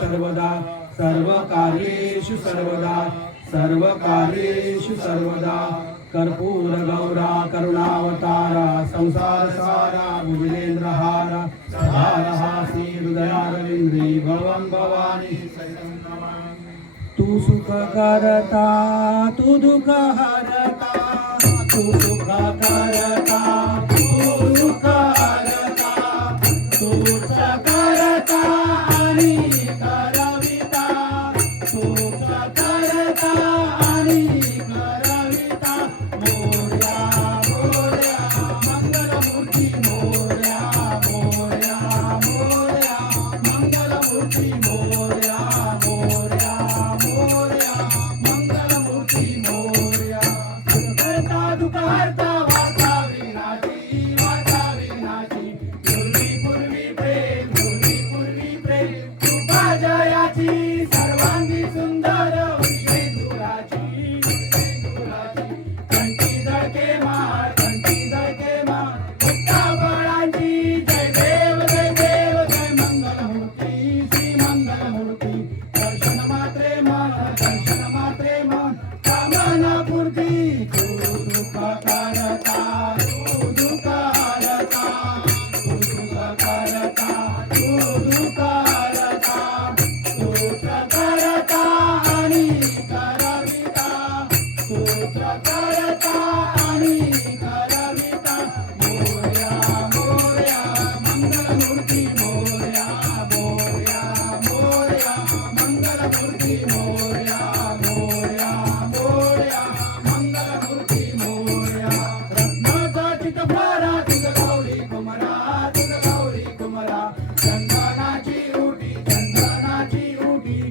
सर्वदा सर्वकार्येषु सर्वदा सर्वकार्येषु सर्वदा कर्पूर गौरा करुणावतारा संसार सारा भुजगेंद्रहारा सदा रहासी हृदयारविंदे भवं भवानी तू सुख करता तू दुःख हरता तू सुख करता तू दुःख हरता तू करता आणि करविता तू करता आणि करविता मोरया मोरया मंगलमूर्ती मोरया मोरया मोरया मंगलमूर्ती मोरया मोरया मोरया मंगलमूर्ती मोरया करता दुःखहर्ता वार्ता विनाशी पूर्वी पूर्वी प्रेम कृपा जयाची सर्वांगी सुंदर विषय दुराची कंठी जळके माळ मुक्ता बळांची जय देव जय मंगलमूर्ती श्री मंगलमूर्ती दर्शन मात्रे मन कामना पूर्ती तू सुख करता तू दुःख हरता तू सुख करता तू दुःख हरता तू करता आणि करविता तू करता आणि करविता मोरया मोरया मंगलमूर्ती मोरया मोरया मोरया मंगलमूर्ती मोरया मोरया मोरया मंगलमूर्ती मोरया रत्नाचा चितभरा तुझ गौरी कुमरा चंदनाची उटी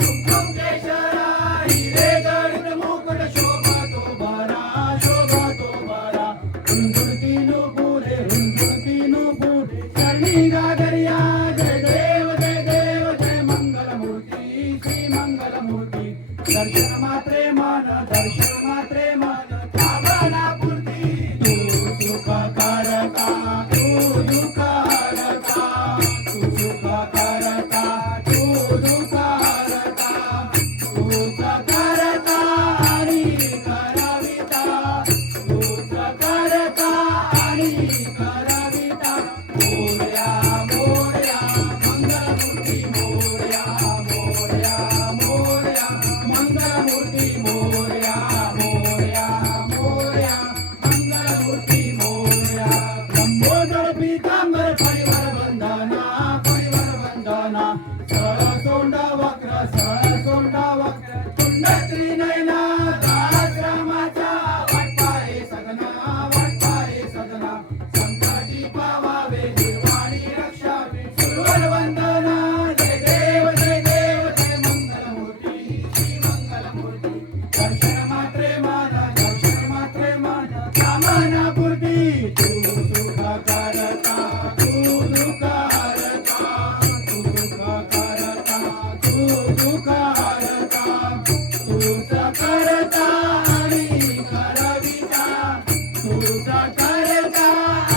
कुंकुम केशरा हिरे जडित मुकुट शोभा तो बरा रुंदुरती नुपुरे चरणी गागरिया जय देव जय मंगलमूर्ती श्री मंगलमूर्ती दर्शन मात्रे मन कामना पूर्ती तू सुख करता तू दुःख हरता तू सुख करता तू दुःख हरता तू करता आणि करविता तू करता आणि करविता मोरया मोरया मंगलमूर्ती मोरया मोरया मोरया मंगलमूर्ती मोरया मोरया मोरया मंगलमूर्ती मोरया लंबोदर पीतांबर परिवार वंदना सरळ सोंडा वक्र कुंड त्रिनयना दासरामाचा वाटपाये सदना संकटी पावावे निर्वाणी रक्षावे सुरवर वंदना जय देव जय मंगलमूर्ती श्री मंगलमूर्ती दर्शन मात्रे मन कामना पूर्ती तू सुख करता तू दुःख हरता तू सुख करता तू दुःख हरता तू करता आणि करविता तू करता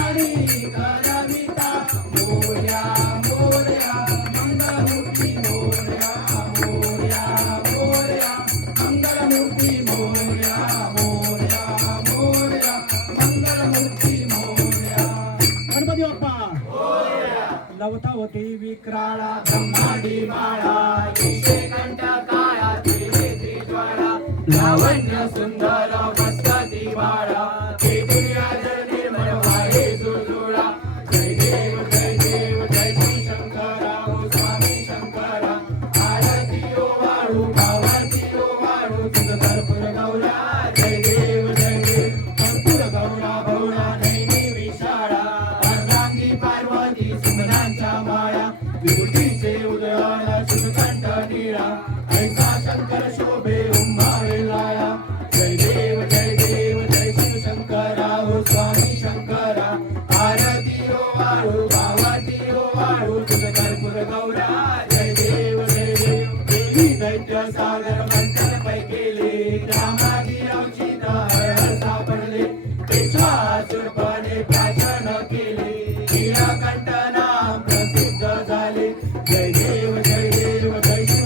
आणि करविता मोरया मोरया मंगलमूर्ती मोरया मोरया मोरया मंगलमूर्ती मोरया मोरया मोरया मंगलमूर्ती मोरया गणपती बाप्पा लवतावती विक्राळा ब्रह्मांडी बाळा येशे कंठ काळा त्रिज्वाळा लावण्य सुंदर मस्तती बाळा हे दुनिया जर निर्मळ वाहे जुळजुळा जय देव जय श्री शंकरा ओ स्वामी शंकरा आरती ओ वाळू भावाती ओ वाळू तुझ कर्पूर गौरा जय देव कर्पूर गौरा भौरा नैनी विशाळा अर्धांगी पार्वती सुमनांच्या माळा विभूतीचे उदयाला शुभकंठ निळा ऐसा शंकर शोभे उंबावे लाया जय देव जय शिव शंकरा ओ स्वामी शंकरा आरती ओ वाळू भावाती ओ वाळू तुझ कर्पूर गौरा जय देव देवी दैत्य सागर मंथन पै केले रामाजी औषध सापडले पेशवासुरपणे प्राशन केले नीलकंठ नाम प्रसिद्ध झाले जय देव जय शिव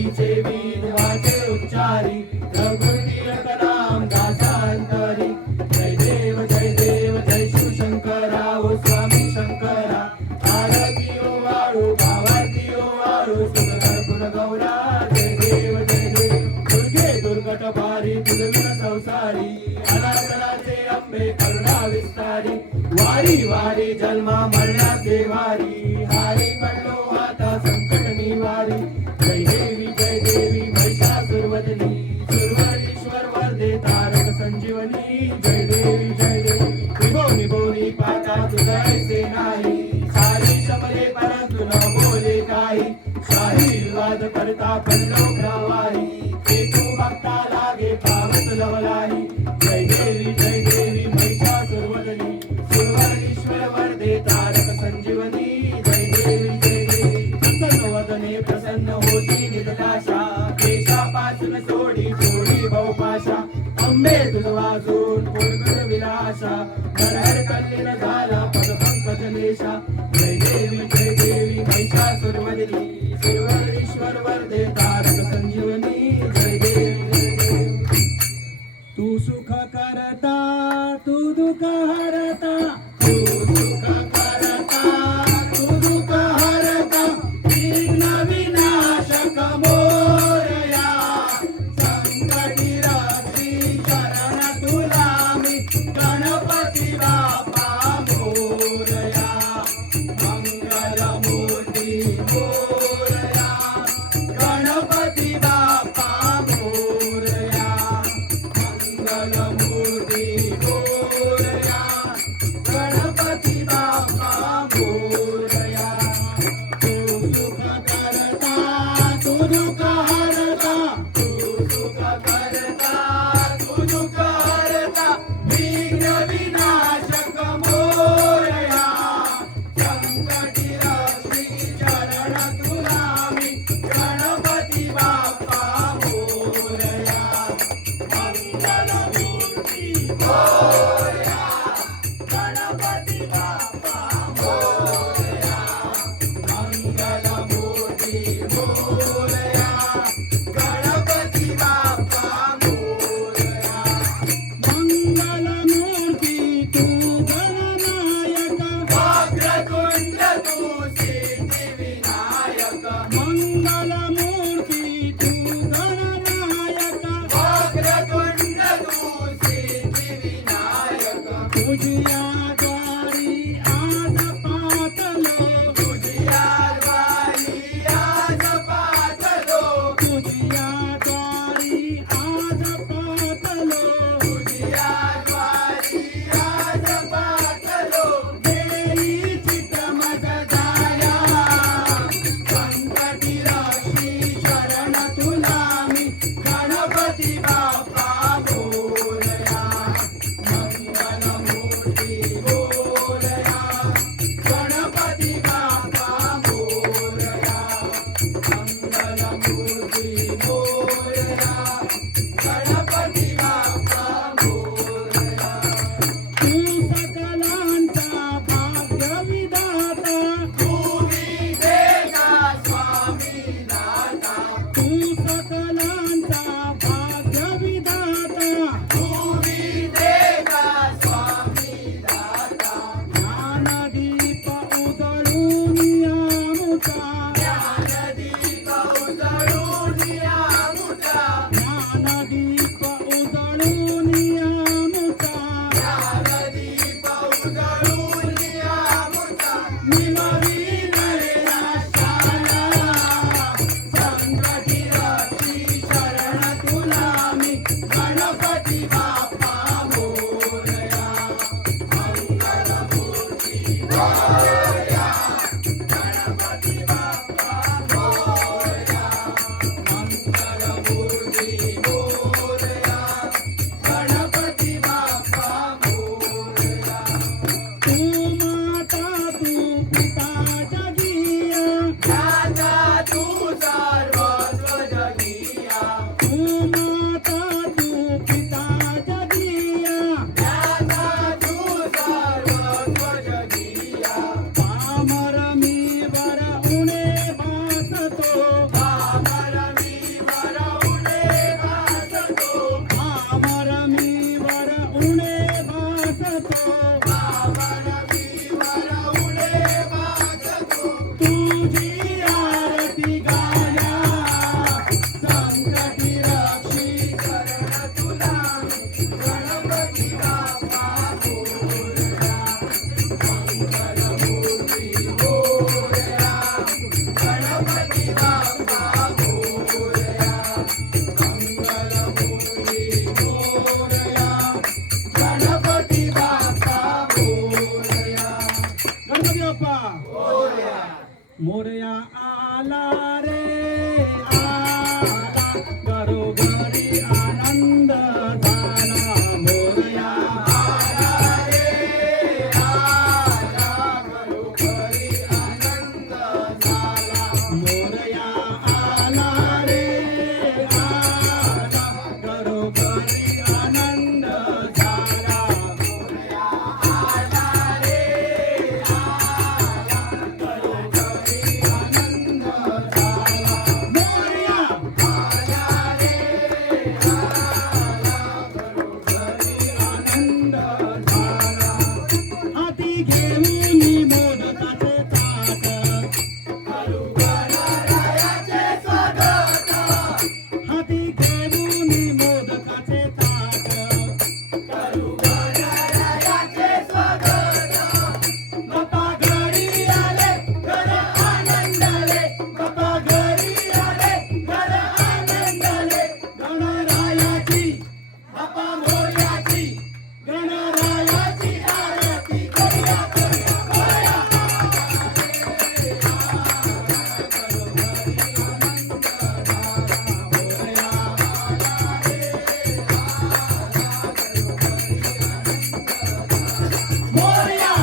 हरीचे वीण वाचे उच्चारी रघुतीरथ नाम दासांतरी जय देव जय शिवशंकरा ओ स्वामी शंकरा आरती ओ वाळू भावाती ओ वाळू सुंदर गौरा जय देव दुर्गे दुर्गट भारी दुर्गण संसारी अनाथनाचे अंबे करुणा विस्तारी वारी वारी जन्मा मरणाचे देवारी हारी पडलो आता संकट निवारी जय देवी महिषासुरवदनी सुरवरीश्वर वरदे तारक संजीवनी जय देवी त्रिभुवनी भुवनी पाता तुझा ऐसे नाही सारी शमले परंतु न बोले काही शाही विवाद करता पडलो प्रवाही ते तू बघता लागे पावस लवलाही जय देवी महिषासुरवदनी सुरवरीश्वर वरदे तारक संजीवनी जय देवी प्रसन्न वदने प्रसन्न होती निदकाशा देशापासून सोडी बहुपाशा अंबे तुझ वाजून कोरकड विलाशा नरहर कल्लीन झाला पद पंकज लेशा जय देवी महिषासुरवदनी सुरवरीश्वर वरदे तारक संजीवनी जय देवी तू सुख करता तू दुःख हरता तू सुख करता तू दुःख हरता विघ्न विनाशक मोरया संकटी रक्षी शरण तुला मी गणपती बाप्पा मोरया मंगल मूर्ती मोरया गणपती बाप्पा मोरया मंगल मूर्ती मोरया गणपती बाप्पा मोरया तू सुख करता तू दुःख हरता तू सुख करता तू दुःख हरता विघ्न विनाशक मोरया संकटी रक्षी चरण तुला मी गणपती बाप्पा मोरया मंगल मूर्ती मोरया गणपती बाप्पा मोरया मंगल मूर्ती मोरया गणपती बाप्पा मोरया मंगल मूर्ती तू गणनायक वक्रतुंड तू सिद्धिविनायक मंगल मूर्ती तू गणनायक वक्रतुंड तू सिद्धिविनायक तुझ्या द्वारी आज पातलो तुझ्या द्वारी आज पातलो काया संकटी रक्षीकरण तुला गणपती बाप्पा मोरया मंगलमूर्ती मोरया गणपती बाप्पा मोरया मंगलमूर्ती मोरया गणपती बाप्पा मोरया गणपती बाप्पा मोरया आला रे आला घरोघरी आनंद झाला मोरया आला रे आला घरोघरी आनंद झाला मोरया आला रे आला घरोघरी आनंद झाला मोरया आला रे आला घरोघरी आनंद झाला मोरया आला रे आला घरोघरी आनंद झाला हाती घेऊन मोदकाचे ताट करू गणरायाचे स्वागत हाती घेऊन मोदकाचे ताट करू गणरायाचे स्वागत बाप्पा घरी आले घर आनंदले बाप्पा घरी आले घर आनंदले गणरायाची बाप्पा मोरयाची गणरायाची आरती करूया करूया मोरया मोरया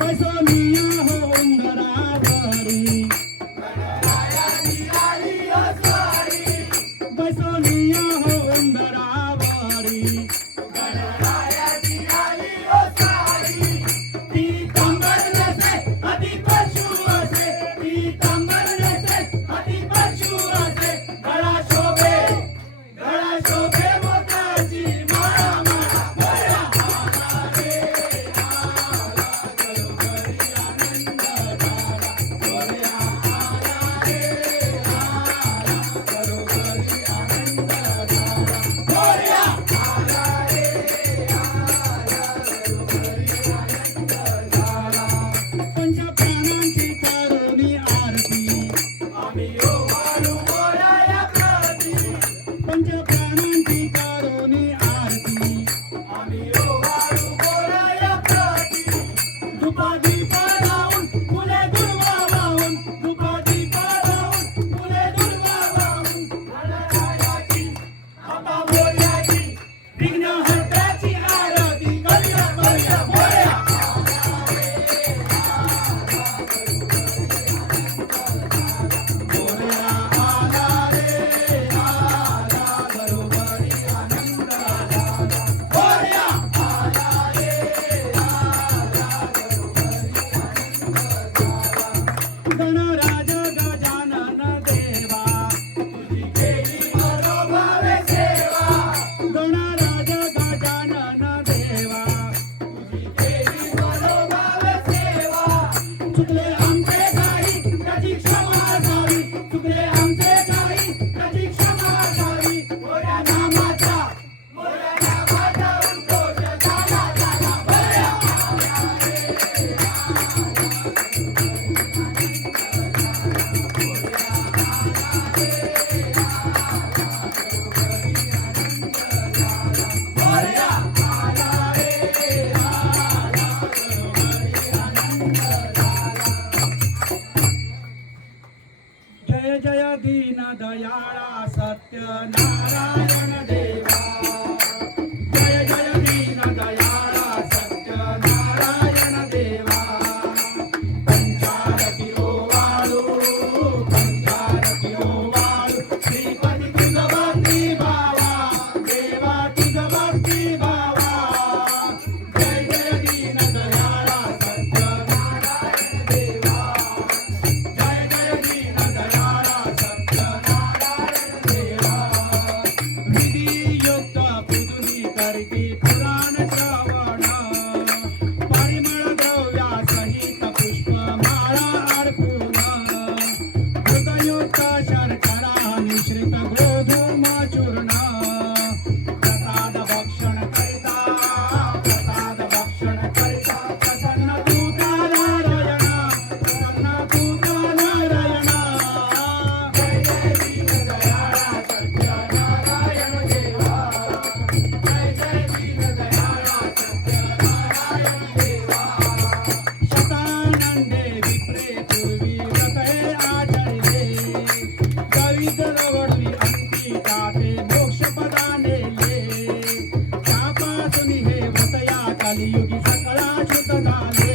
बसवलीया हो उंबरावरी गणरायाची आली हो स्वारी बसवलीया हो उंबरावरी गणरायाची आली हो स्वारी ती कंबर नसे अति पशु असे ती कंबर नसे अति पशु असे गळा शोभे मोत्याची माळा माळा मोरया आला रे आला घरोघरी आनंद झाला मोरया आला रे आला घरोघरी आनंद झाला मोरया आला रे आला घरोघरी आनंद झाला पंच प्राणांची करुणी आरती आम्ही ओवाळू मोरया प्रती पंच प्राणांची करुणी आरती आम्ही ओवाळू मोरया प्रती धूपदीप लावून फुले दुर्वा वाहून धूपदीप लावून फुले दुर्वा वाहून गणरायाची बाप्पा मोरयाची विघ्नहर्त्याची आरती करूया करूया मोरया मोरया आला रे आला घरोघरी आनंद झाला मोरया आला रे आला घरोघरी आनंद झाला गणराज गजानन देवा तुझी केली मनोभावे सेवा गणराज गजानन देवा तुझी केली मनोभावे सेवा चुकले आमचे काही त्याची क्षमा असावी चुकले आमचे काही त्याची क्षमा असावी मोरया नामाचा उद्घोष झाला झाला मोरया आला रे मोरया आला रे आला घरोघरी आनंद झाला जय जय दीन दयाळा सत्य नारायण देवा जय जय दीन दयाळा सत्य नारायण देवा पंचारती ओवाळू श्रीपती तुझ भक्ती भावा देवा तुझ भक्ती भावा जय जय दीन दयाळा सत्य नारायण देवा जय जय दीन दयाळा सत्य नारायण देवा विधी झाले